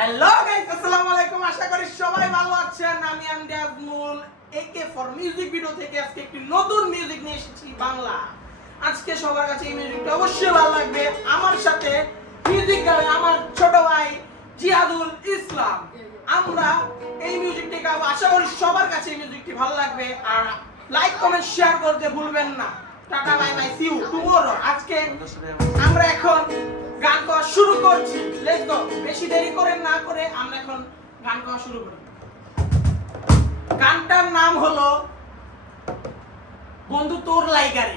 Hello guys আসসালামু আলাইকুম। আশা করি সবাই ভালো আছেন। আমি আমদি আজমুল একে ফর মিউজিক ভিডিও থেকে আজকে একটি নতুন মিউজিক নিয়ে এসেছি বাংলা। আজকে সবার কাছে এই মিউজিকটা অবশ্যই ভালো লাগবে। আমার সাথে মিউজিক গাবে আমার ছোট ভাই জিয়াদুল ইসলাম। আমরা এই মিউজিকটি গাবো। আশা করি সবার কাছে এই মিউজিকটি ভালো লাগবে। আর লাইক কমেন্ট শেয়ার করতে ভুলবেন না। Ta-ta bye bye see you tomorrow আজকে আমরা এখন গান গাওয়া শুরু করছি। লেটস গো বেশি দেরি করে না করে আমরা এখন গান গাওয়া শুরু করি। গানটার নাম হলো বন্ধু তোর লাইগারে।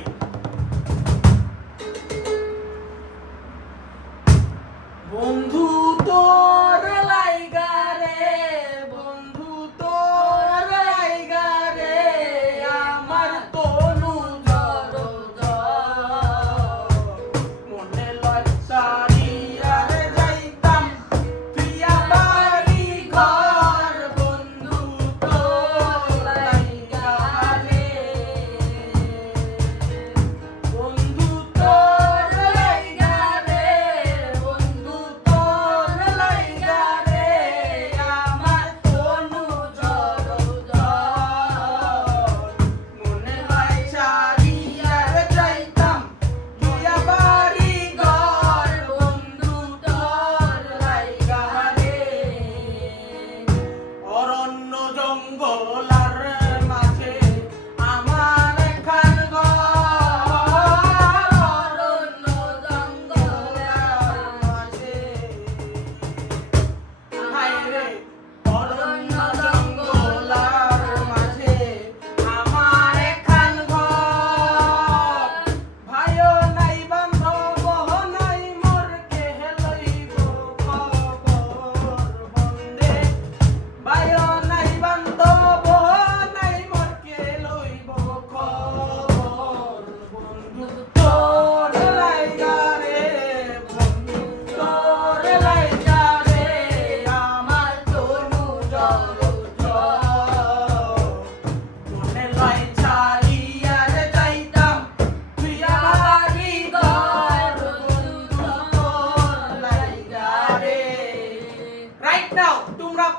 bola.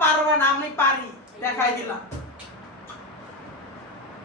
পারবে না আমি পারি। দেখাই দিলাম।